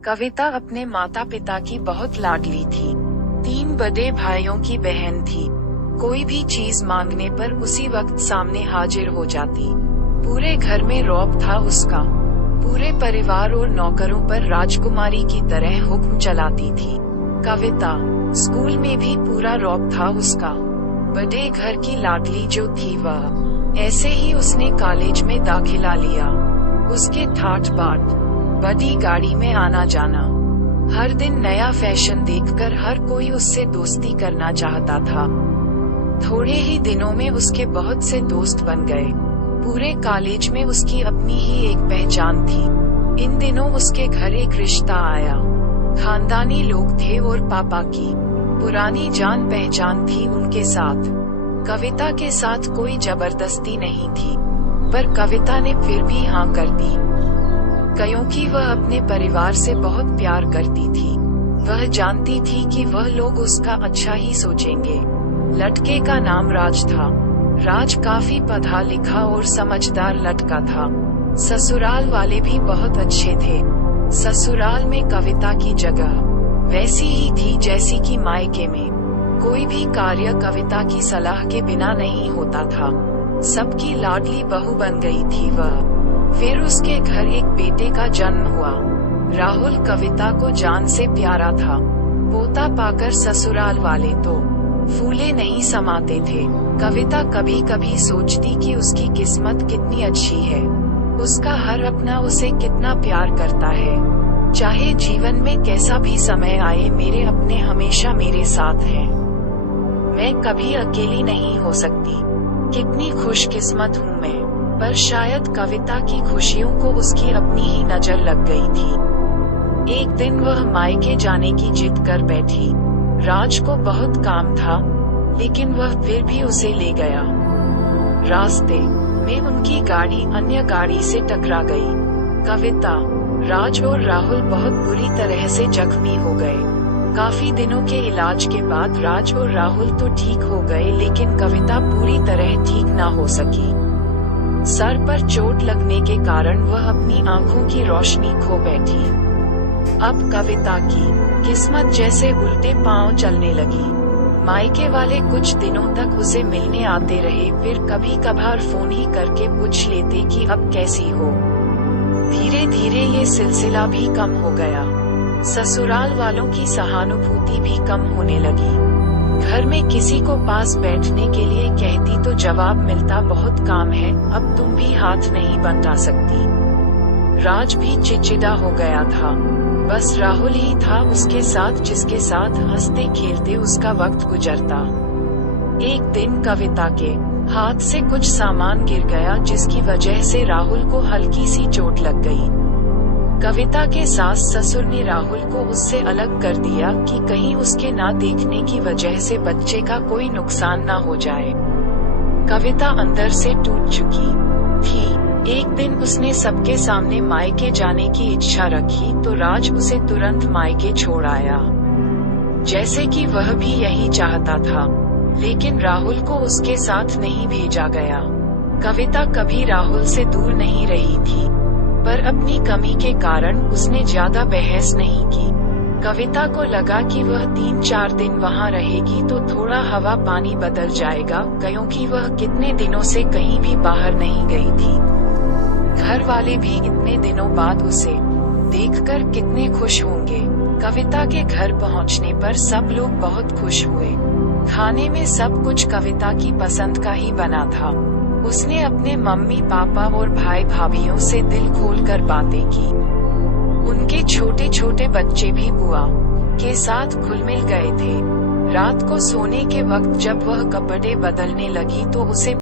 कविता अपने माता पिता की बहुत लाडली थी। 3 बड़े भाइयों की बहन थी। कोई भी चीज मांगने पर उसी वक्त सामने हाजिर हो जाती। पूरे घर में रौब था उसका। पूरे परिवार और नौकरों पर राजकुमारी की तरह हुक्म चलाती थी। कविता स्कूल में भी पूरा रौब था उसका। बड़े घर की लाडली जो थी वह, ऐसे ही उसने कॉलेज में दाखिला लिया। उसके ठाट बाट, बड़ी गाड़ी में आना जाना, हर दिन नया फैशन देखकर हर कोई उससे दोस्ती करना चाहता था। थोड़े ही दिनों में उसके बहुत से दोस्त बन गए। पूरे कॉलेज में उसकी अपनी ही एक पहचान थी। इन दिनों उसके घर एक रिश्ता आया। खानदानी लोग थे और पापा की पुरानी जान पहचान थी उनके साथ। कविता के साथ कोई जबरदस्ती नहीं थी, पर कविता ने फिर भी हाँ कर दी, क्योंकि वह अपने परिवार से बहुत प्यार करती थी। वह जानती थी कि वह लोग उसका अच्छा ही सोचेंगे। लड़के का नाम राज था। राज काफी पढ़ा लिखा और समझदार लड़का था। ससुराल वाले भी बहुत अच्छे थे। ससुराल में कविता की जगह वैसी ही थी जैसी कि मायके में। कोई भी कार्य कविता की सलाह के बिना नहीं होता था। सबकी लाडली बहू बन गई थी वह। फिर उसके घर एक बेटे का जन्म हुआ। राहुल कविता को जान से प्यारा था। पोता पाकर ससुराल वाले तो फूले नहीं समाते थे। कविता कभी कभी सोचती कि उसकी किस्मत कितनी अच्छी है। उसका हर अपना उसे कितना प्यार करता है। चाहे जीवन में कैसा भी समय आए, मेरे अपने हमेशा मेरे साथ हैं। मैं कभी अकेली नहीं हो सकती। कितनी खुशकिस्मत हूँ मैं। पर शायद कविता की खुशियों को उसकी अपनी ही नजर लग गई थी। एक दिन वह मायके जाने की जिद कर बैठी। राज को बहुत काम था, लेकिन वह फिर भी उसे ले गया। रास्ते में उनकी गाड़ी अन्य गाड़ी से टकरा गई। कविता, राज और राहुल बहुत बुरी तरह से जख्मी हो गए। काफी दिनों के इलाज के बाद राज और राहुल तो ठीक हो गए, लेकिन कविता पूरी तरह ठीक ना हो सकी। सर पर चोट लगने के कारण वह अपनी आंखों की रोशनी खो बैठी। अब कविता की किस्मत जैसे उल्टे पांव चलने लगी। मायके वाले कुछ दिनों तक उसे मिलने आते रहे, फिर कभी कभार फोन ही करके पूछ लेते कि अब कैसी हो। धीरे धीरे ये सिलसिला भी कम हो गया। ससुराल वालों की सहानुभूति भी कम होने लगी। घर में किसी को पास बैठने के लिए कहती तो जवाब मिलता, बहुत काम है, अब तुम भी हाथ नहीं बंधा सकती। राज भी चिड़चिड़ा हो गया था। बस राहुल ही था उसके साथ, जिसके साथ हंसते खेलते उसका वक्त गुजरता। एक दिन कविता के हाथ से कुछ सामान गिर गया, जिसकी वजह से राहुल को हल्की सी चोट लग गई। कविता के सास ससुर ने राहुल को उससे अलग कर दिया कि कहीं उसके ना देखने की वजह से बच्चे का कोई नुकसान ना हो जाए। कविता अंदर से टूट चुकी थी। एक दिन उसने सबके सामने मायके जाने की इच्छा रखी तो राज उसे तुरंत मायके छोड़ आया, जैसे कि वह भी यही चाहता था। लेकिन राहुल को उसके साथ नहीं भेजा गया। कविता कभी राहुल से दूर नहीं रही थी, पर अपनी कमी के कारण उसने ज्यादा बहस नहीं की। कविता को लगा कि वह 3-4 दिन वहां रहेगी तो थोड़ा हवा पानी बदल जाएगा, क्योंकि वह कितने दिनों से कहीं भी बाहर नहीं गई थी। घर वाले भी इतने दिनों बाद उसे देखकर कितने खुश होंगे। कविता के घर पहुंचने पर सब लोग बहुत खुश हुए। खाने में सब कुछ कविता की पसंद का ही बना था। उसने अपने मम्मी पापा और भाई भाभीयों से दिल खोलकर बातें की। उनके छोटे छोटे बच्चे भी बुआ के साथ घुल मिल गए थे। रात को सोने के वक्त जब वह कपड़े बदलने लगी तो उसे